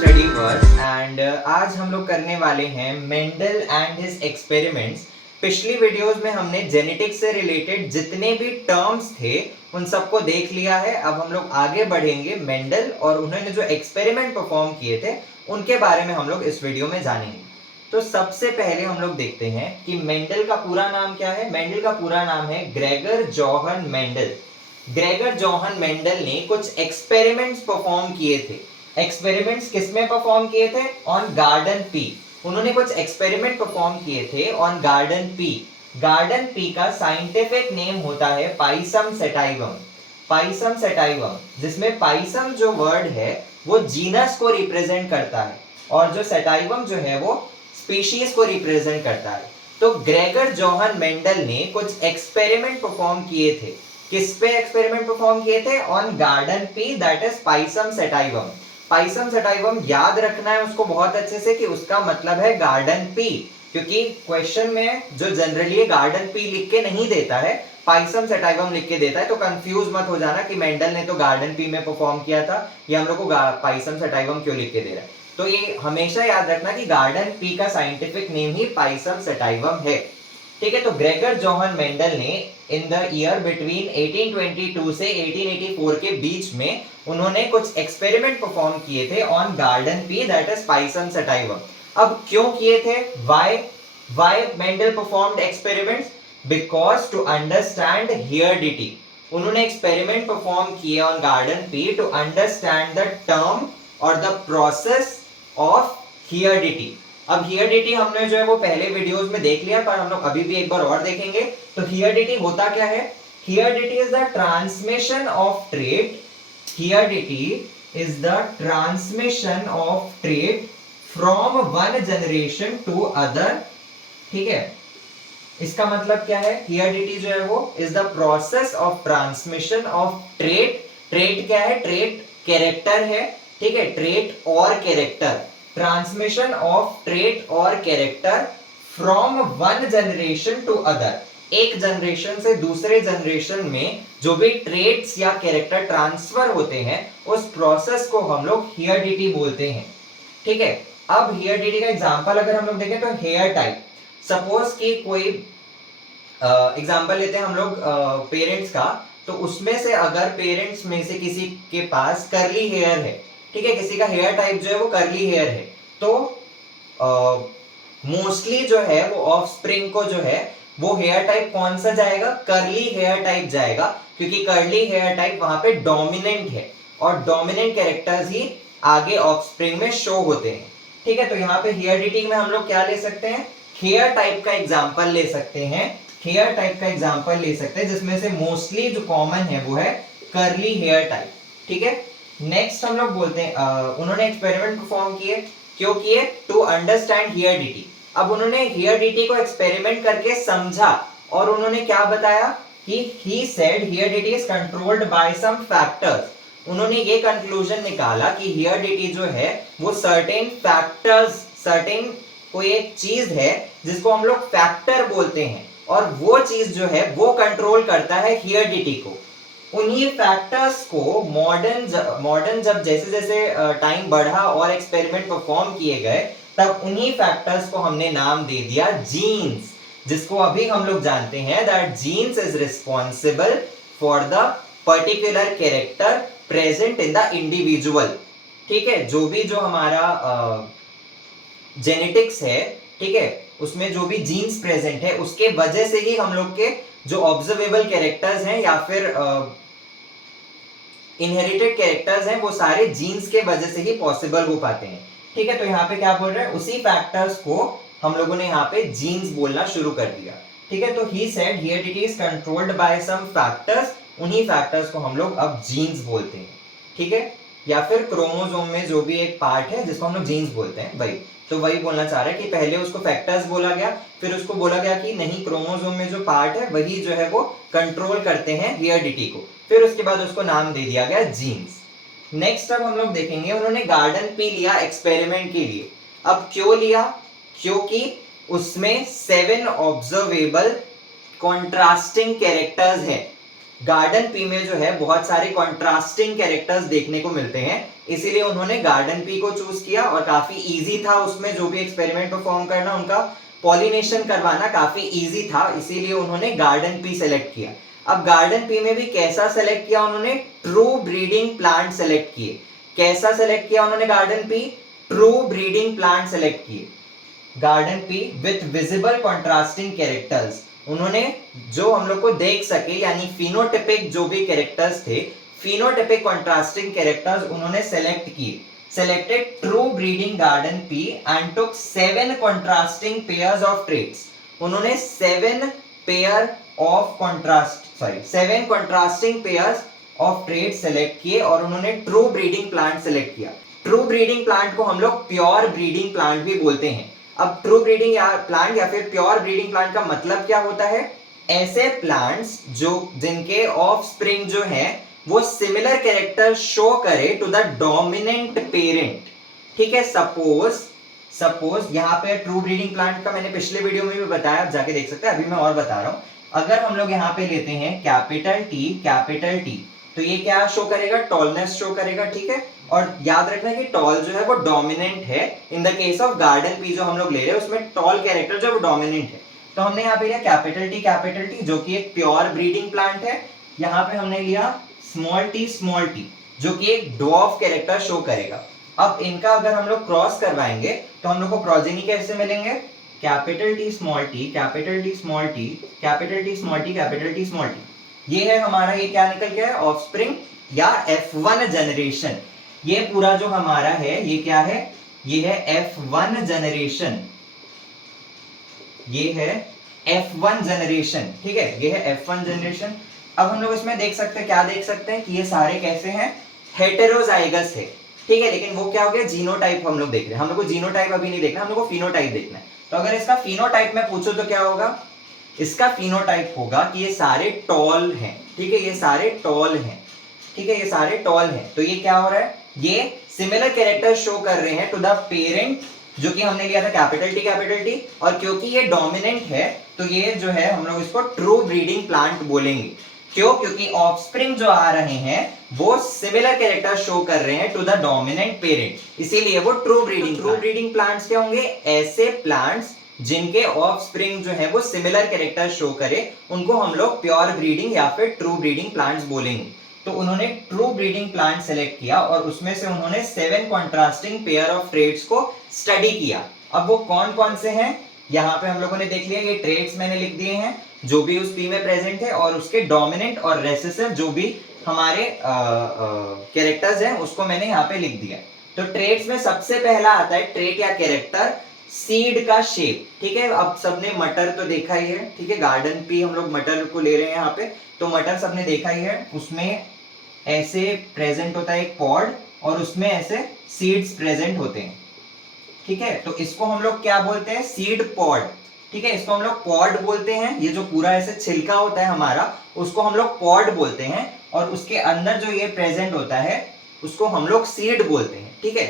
Study verse and आज हम लोग करने वाले हैं मेंडल एंड हिज एक्सपेरिमेंट्स। पिछली वीडियोस में हमने जेनेटिक्स से रिलेटेड जितने भी टर्म्स थे उन सबको देख लिया है। अब हम लोग आगे बढ़ेंगे मेंडल और उन्होंने जो एक्सपेरिमेंट परफॉर्म किए थे उनके बारे में हम लोग इस वीडियो में जानेंगे। तो सबसे पहले हम लोग देखते हैं कि मेंडल का पूरा नाम क्या है। मेंडल का पूरा नाम है Gregor Johan Mendel. Gregor Johan Mendel ने कुछ एक्सपेरिमेंट्स परफॉर्म किए थे। एक्सपेरिमेंट्स किसमें परफॉर्म किए थे? On garden P. उन्होंने कुछ एक्सपेरिमेंट परफॉर्म किए थे on garden P. Garden pea का साइंटिफिक नेम होता है पाइसम सेटाइवम। पाइसम सेटाइवम, जिसमें पाइसम जो वर्ड है वो जीनस को रिप्रेजेंट करता है और जो सेटाइवम जो है वो स्पीशीज को रिप्रेजेंट करता है। तो ग्रेगर जोहन मेंडल ने कुछ एक्सपेरिमेंट परफॉर्म किए थे। किस पे एक्सपेरिमेंट परफॉर्म किए थे? On garden pea, that is Pisum sativum. Pisum sativum याद रखना है उसको बहुत अच्छे से कि उसका मतलब है गार्डन पी, क्योंकि क्वेश्चन में जो जनरली गार्डन पी लिख के नहीं देता है, पाइसम सेटाइवम लिख के देता है। तो कंफ्यूज मत हो जाना कि मेंडल ने तो गार्डन पी में परफॉर्म किया था, ये हम लोग को पाइसम सेटाइवम क्यों लिख के दे रहा है। तो ये हमेशा याद रखना कि गार्डन पी का साइंटिफिक नेम ही पाइसम सेटाइवम है। ठीक है, तो ग्रेगर जोहन मेंडल ने इन द ईयर बिटवीन 1822 से 1884 के बीच में उन्होंने कुछ एक्सपेरिमेंट परफॉर्म किए थे on garden pea, that is Pisum sativum. अब क्यों किए थे? Why Mendel performed experiments? Because to understand heredity. उन्होंने एक्सपेरिमेंट परफॉर्म किए on garden pea to understand the term और द प्रोसेस ऑफ हियरडिटी। अब हियरडिटी हमने जो है वो पहले वीडियोस में देख लिया, पर हम लोग अभी भी एक बार और देखेंगे। तो हियरडिटी होता क्या है? Heredity is the transmission of trait. Heredity is the transmission of trait from one generation to other. ठीक है, इसका मतलब क्या है? हियरडिटी जो है वो is the process of transmission of trait. Trait क्या है? ट्रेट कैरेक्टर है। ठीक है, ट्रेट और कैरेक्टर, ट्रांसमिशन ऑफ ट्रेट और character from one generation to other. एक जनरेशन से दूसरे जनरेशन में जो भी ट्रेट्स या कैरेक्टर ट्रांसफर होते हैं उस प्रोसेस को हम लोग हियरडिटी बोलते हैं। ठीक है, अब हियरडिटी का एग्जांपल अगर हम लोग देखें तो हेयर टाइप। सपोज कि कोई एग्जांपल लेते हैं हम लोग पेरेंट्स का, तो उसमें से अगर पेरेंट्स में से किसी के पास कर्ली हेयर है, ठीक है, किसी का हेयर टाइप जो है वो कर्ली हेयर है, तो मोस्टली जो है वो ऑफस्प्रिंग को जो है वो हेयर टाइप कौन सा जाएगा? कर्ली हेयर टाइप जाएगा, क्योंकि कर्ली हेयर टाइप वहां पे डोमिनेंट है और डोमिनेंट कैरेक्टर्स ही आगे ऑफस्प्रिंग में शो होते हैं। ठीक है, तो यहाँ पे हियरडिटी में हम लोग क्या ले सकते हैं? हेयर टाइप का एग्जांपल ले सकते हैं। हेयर टाइप का एग्जांपल ले सकते हैं जिसमें से मोस्टली जो कॉमन है वो है कर्ली हेयर टाइप। ठीक है, नेक्स्ट हम लोग बोलते हैं उन्होंने एक्सपेरिमेंट परफॉर्म किए। क्यों किए? To understand heredity. अब उन्होंने हियरडिटी को एक्सपेरिमेंट करके समझा और उन्होंने क्या बताया कि he said heredity is controlled by some factors. उन्होंने ये कंक्लूजन निकाला कि हियरडिटी जो है वो सर्टेन फैक्टर्स, सर्टेन कोई एक चीज है जिसको हम लोग फैक्टर बोलते हैं और वो चीज जो है वो कंट्रोल करता है हियरडिटी को। उन्हीं फैक्टर्स को मॉडर्न जब जैसे जैसे टाइम बढ़ा और एक्सपेरिमेंट परफॉर्म किए गए, तब उन्हीं फैक्टर्स को हमने नाम दे दिया जीन्स, जिसको अभी हम लोग जानते हैं that genes is responsible for the particular character present in the individual. ठीक है, जो भी जो हमारा जेनेटिक्स है, ठीक है, उसमें जो भी जीन्स प्रेजेंट है उसके वजह से ही हम लोग के जो ऑब्जर्वेबल कैरेक्टर्स हैं या फिर इनहेरिटेड कैरेक्टर्स हैं वो सारे जीन्स के वजह से ही पॉसिबल हो पाते हैं। ठीक है, तो यहाँ पे क्या बोल रहे हैं? उसी फैक्टर्स को हम लोगों ने यहाँ पे जीन्स बोलना शुरू कर दिया। ठीक है, तो he said heredity is controlled by some factors. उन्हीं फैक्टर्स को हम लोग अब जीन्स बोलते हैं। ठीक है, या फिर क्रोमोसोम में जो भी एक पार्ट है जिसको हम लोग जीन्स बोलते हैं, वही तो वही बोलना चाह रहे हैं कि पहले उसको फैक्टर्स बोला गया, फिर उसको बोला गया कि नहीं, क्रोमोसोम में जो पार्ट है वही जो है वो कंट्रोल करते हैं हियरडिटी को, फिर उसके बाद उसको नाम दे दिया गया जीन्स। नेक्स्ट अब हम लोग देखेंगे उन्होंने गार्डन पी लिया एक्सपेरिमेंट के लिए। अब क्यों लिया? क्योंकि उसमें 7 ऑब्जर्वेबल कॉन्ट्रास्टिंग कैरेक्टर्स हैं। गार्डन पी में जो है बहुत सारे कॉन्ट्रास्टिंग कैरेक्टर्स देखने को मिलते हैं, इसीलिए उन्होंने गार्डन पी को चूज किया और काफी इजी था उसमें जो भी एक्सपेरिमेंट परफॉर्म करना, उनका पॉलिनेशन करवाना काफी इजी था, इसीलिए उन्होंने गार्डन पी सेलेक्ट किया। अब गार्डन पी में भी कैसा सेलेक्ट किया उन्होंने, ट्रू ब्रीडिंग प्लांट सेलेक्ट किए। कैसा सेलेक्ट किया उन्होंने garden pea, true breeding plant select किए। Garden pea with visible contrasting characters, उन्होंने जो हम लोग को देख सके यानी फिनोटिपिक जो भी कैरेक्टर्स थे, फिनोटिपिक कॉन्ट्रास्टिंग कैरेक्टर्स उन्होंने सेलेक्ट किए। Selected true breeding garden pea and took 7 contrasting pairs of traits. उन्होंने 7 contrasting pairs of traits select किए और उन्होंने true breeding plant select किया। ट्रू ब्रीडिंग प्लांट को हम लोग प्योर ब्रीडिंग प्लांट भी बोलते हैं। अब ट्रू ब्रीडिंग या प्लांट या फिर प्योर ब्रीडिंग प्लांट का मतलब क्या होता है, ऐसे प्लांट्स जो जिनके ऑफस्प्रिंग जो है वो सिमिलर कैरेक्टर शो करे टू द डोमिनेंट पेरेंट। ठीक है, सपोज यहाँ पे ट्रू ब्रीडिंग प्लांट का मैंने पिछले वीडियो में भी बताया, आप जाके देख सकते हैं, अभी मैं और बता रहा हूँ। अगर हम लोग यहाँ पे लेते हैं कैपिटल टी, तो ये क्या शो करेगा, टॉलनेस शो करेगा। ठीक है, और याद रखना कि टॉल जो है वो डोमिनेंट है। In the case of garden pea जो हम लोग ले रहे हैं उसमें टॉल कैरेक्टर जो है वो डोमिनेंट है। तो हमने यहाँ पे लिया कैपिटल टी जो कि एक प्योर ब्रीडिंग प्लांट है। यहाँ पे हमने लिया स्मॉल टी जो कि एक ड्वार्फ कैरेक्टर शो करेगा। अब इनका अगर हम लोग क्रॉस करवाएंगे तो हम लोग को प्रोजेनी कैसे मिलेंगे, capital T small T, capital T small T, capital T small T, capital T small T. ये है हमारा, ये क्या निकल गया है, ऑफस्प्रिंग या F1 जनरेशन। ये पूरा जो हमारा है ये क्या है, ये है F1 जनरेशन, ये है F1 जनरेशन। ठीक है, ये है F1 जनरेशन। अब हम लोग इसमें देख सकते हैं, क्या देख सकते हैं कि ये सारे कैसे हैं, हेटेरोजाइगस है। ठीक है, लेकिन वो क्या हो गया, जीनोटाइप हम लोग देख रहे हैं। हम लोग को जीनोटाइप अभी नहीं देखना, हम लोग को फिनोटाइप देखना है। तो अगर इसका फिनोटाइप में पूछो तो क्या होगा, इसका फिनोटाइप होगा कि ये सारे टॉल हैं। ठीक है, ये सारे टॉल हैं। ठीक है, ये सारे टॉल हैं। तो ये क्या हो रहा है, ये सिमिलर कैरेक्टर शो कर रहे हैं टू द पेरेंट जो कि हमने लिया था कैपिटल टी, और क्योंकि ये डोमिनेंट है तो ये जो है हम लोग इसको ट्रू ब्रीडिंग प्लांट बोलेंगे। क्यों, क्योंकि ऑफस्प्रिंग जो आ रहे हैं वो सिमिलर कैरेक्टर शो कर रहे हैं टू द डोमिनेंट पेरेंट, इसीलिए वो ट्रू ब्रीडिंग प्लांट्स क्या होंगे, ऐसे प्लांट्स जिनके ऑफस्प्रिंग जो है वो सिमिलर कैरेक्टर शो करे, उनको हम लोग प्योर ब्रीडिंग या फिर ट्रू ब्रीडिंग प्लांट्स बोलेंगे। तो उन्होंने ट्रू ब्रीडिंग प्लांट सेलेक्ट किया और उसमें से उन्होंने 7 कॉन्ट्रास्टिंग पेयर ऑफ ट्रेट्स को स्टडी किया। अब वो कौन कौन से हैं, यहाँ पे हम लोगों ने देख लिया, ये ट्रेट्स मैंने लिख दिए हैं जो भी उस पी में प्रेजेंट है, और उसके डोमिनेंट और रेसेसिव जो भी हमारे कैरेक्टर्स हैं उसको मैंने यहाँ पे लिख दिया। तो ट्रेट्स में सबसे पहला आता है ट्रेट या कैरेक्टर, सीड का शेप। ठीक है, अब सबने मटर तो देखा ही है। ठीक है, गार्डन पी हम लोग मटर को ले रहे हैं यहाँ पे, तो मटर सबने देखा ही है, उसमें ऐसे प्रेजेंट होता है एक पॉड और उसमें ऐसे सीड्स प्रेजेंट होते हैं। ठीक है, तो इसको हम लोग क्या बोलते हैं, सीड पॉड। ठीक है, इसको हम लोग पॉड बोलते हैं। ये जो पूरा ऐसे छिलका होता है हमारा उसको हम लोग पॉड बोलते हैं, और उसके अंदर जो ये प्रेजेंट होता है उसको हम लोग सीड बोलते हैं। ठीक है,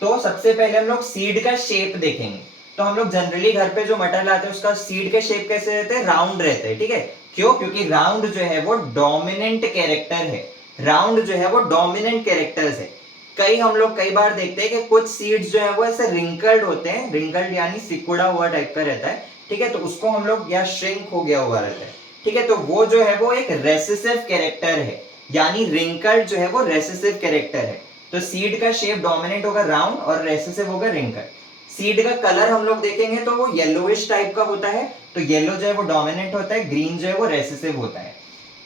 तो सबसे पहले हम लोग सीड का शेप देखेंगे। तो हम लोग जनरली घर पे जो मटर लाते हैं उसका सीड के शेप कैसे रहते हैं, राउंड रहते हैं। ठीक है, क्यों, क्योंकि राउंड जो है वो डोमिनेंट कैरेक्टर है। राउंड जो है वो डोमिनेंट कैरेक्टर्स है। हम लोग कई बार देखते हैं कि कुछ सीड्स जो है वो ऐसे रिंकल्ड होते हैं, रिंकल्ड यानी सिकुड़ा हुआ टाइप का रहता है। ठीक है, तो उसको हम लोग, या श्रिंक हो गया हुआ रहता है। ठीक है, तो वो जो है वो एक रेसेसिव कैरेक्टर है, यानी रिंकल्ड जो है वो रेसेसिव कैरेक्टर है। तो सीड का शेप डोमिनेंट होगा राउंड और रेसेसिव होगा रिंकल्ड। सीड का कलर हम लोग देखेंगे तो वो येलोइश टाइप का होता है, तो येलो जो है वो डोमिनेंट होता है, ग्रीन जो है वो रेसेसिव होता है।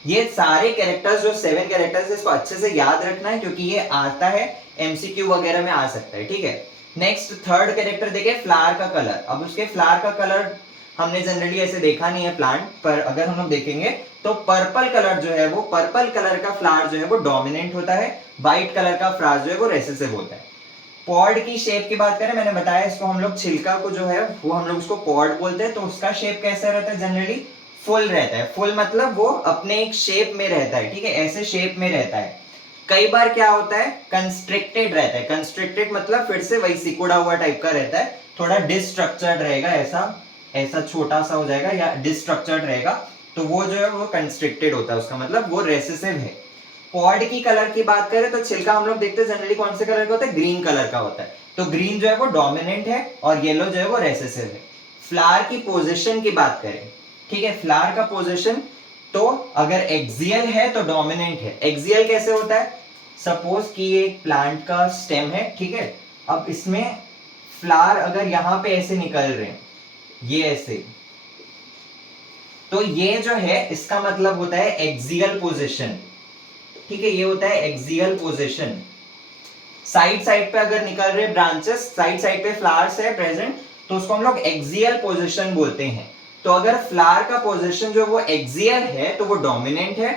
ये सारे कैरेक्टर्स जो 7 कैरेक्टर्स इसको अच्छे से याद रखना है क्योंकि ये आता है एमसीक्यू वगैरह में आ सकता है। ठीक है, नेक्स्ट थर्ड कैरेक्टर देखे, फ्लावर का कलर। अब उसके फ्लावर का कलर हमने जनरली ऐसे देखा नहीं है प्लांट पर, अगर हम लोग देखेंगे तो पर्पल कलर जो है वो, पर्पल कलर का फ्लावर जो है वो डोमिनेंट होता है, व्हाइट कलर का फ्लावर जो है वो रेसेसिव होता है। पॉड की शेप की बात करें, मैंने बताया इसको हम लोग छिलका को जो है वो हम लोग उसको पॉड बोलते हैं। तो उसका शेप कैसा रहता है, जनरली फुल रहता है। फुल मतलब वो अपने एक शेप में रहता है। ठीक है, ऐसे शेप में रहता है। कई बार क्या होता है, कंस्ट्रिक्टेड रहता है। कंस्ट्रिक्टेड मतलब फिर से वही सिकुड़ा हुआ टाइप का रहता है, थोड़ा डिस्ट्रक्चर्ड रहेगा, ऐसा ऐसा छोटा सा हो जाएगा या डिस्ट्रक्चर्ड रहेगा। तो वो जो है वो कंस्ट्रिक्टेड होता है, उसका मतलब वो रेसेसिव है। पॉड की कलर की बात करें तो छिलका हम लोग देखते हैं जनरली कौन से कलर का होता है, ग्रीन कलर का होता है, तो ग्रीन जो है वो डोमिनेंट है और येलो जो है वो रेसेसिव है। फ्लावर की पोजीशन की बात करें, ठीक है, फ्लावर का पोजीशन तो अगर एक्सियल है तो डोमिनेंट है। एक्सियल कैसे होता है, सपोज कि ये एक प्लांट का स्टेम है, ठीक है, अब इसमें फ्लावर अगर यहां पे ऐसे निकल रहे हैं, ये ऐसे, तो ये जो है इसका मतलब होता है एक्सियल पोजीशन, ठीक है, ये होता है एक्सियल पोजीशन। साइड साइड पे अगर निकल रहे ब्रांचेस, साइड साइड पे फ्लावर्स है प्रेजेंट, तो उसको हम लोग एक्सियल पोजीशन बोलते हैं। तो अगर फ्लावर का पोजीशन जो वो एक्सियल है तो वो डोमिनेंट है,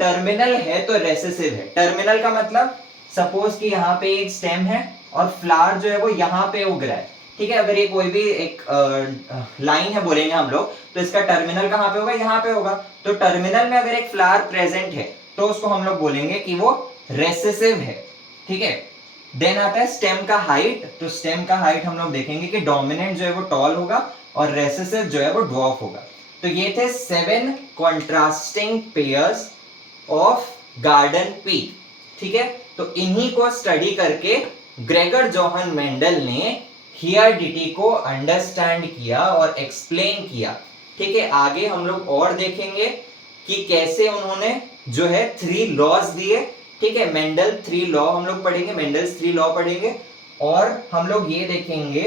टर्मिनल है तो रेसेसिव है। टर्मिनल का मतलब सपोज कि यहाँ पे एक स्टेम है और फ्लावर जो है वो यहाँ पे उग रहा है, ठीक है, अगर ये कोई भी एक लाइन है बोलेंगे हम लोग, तो इसका टर्मिनल कहाँ पे होगा, यहाँ पे होगा। तो टर्मिनल में अगर एक फ्लावर प्रेजेंट है तो उसको हम लोग बोलेंगे कि वो रेसेसिव है, ठीक है। देन आता है स्टेम का हाइट, तो स्टेम का हाइट हम लोग देखेंगे कि डोमिनेंट जो है वो टॉल होगा और रेसेसिव जो है वो ड्वार्फ होगा। तो ये थे 7 contrasting pairs of garden peak, ठीक है। तो इन्हीं को स्टडी करके ग्रेगर जोहन मेंडल ने हियरडिटी को अंडरस्टैंड किया और एक्सप्लेन किया, ठीक है। आगे हम लोग और देखेंगे कि कैसे उन्होंने जो है 3 लॉज दिए, ठीक है, मेंडल 3 लॉ हम लोग पढ़ेंगे, मेंडल्स 3 लॉ पढ़ेंगे। और हम लोग ये देखेंगे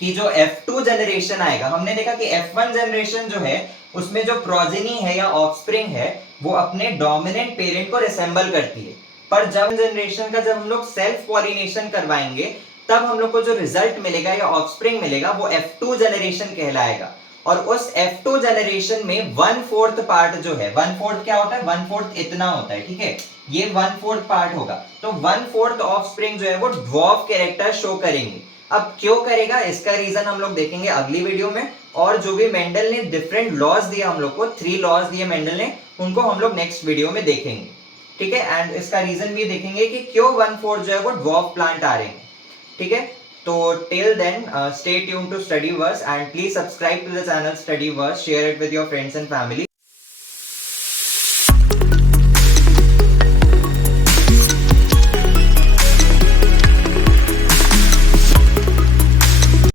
कि जो F2 जनरेशन आएगा, हमने देखा कि F1 जनरेशन जो है उसमें जो प्रोजेनी है या ऑफस्प्रिंग है वो अपने डोमिनेंट पेरेंट को रिसेंबल करती है, पर जब जनरेशन का जब हम लोग सेल्फ पॉलिनेशन करवाएंगे तब हम लोग को जो रिजल्ट मिलेगा या ऑफस्प्रिंग मिलेगा वो F2 जनरेशन कहलाएगा। और उस F2 जनरेशन में 1/4 पार्ट जो है, 1/4 क्या होता है, 1/4 इतना होता है, ठीक है, ये 1/4 पार्ट होगा। तो 1/4 ऑफस्प्रिंग जो है वो ड्वार्फ कैरेक्टर शो करेंगे। अब क्यों करेगा इसका रीजन हम लोग देखेंगे अगली वीडियो में। और जो भी मेंडल ने डिफरेंट लॉज दिया हम लोग को, 3 लॉज दिए मेंडल ने, उनको हम लोग नेक्स्ट वीडियो में देखेंगे, ठीक है। एंड इसका रीजन भी देखेंगे कि क्यों 1/4 जो है वो ड्वार्फ प्लांट आ रहे हैं, ठीक है। तो till then stay tuned to Studyverse and please subscribe to the channel Studyverse, share it with your friends and family.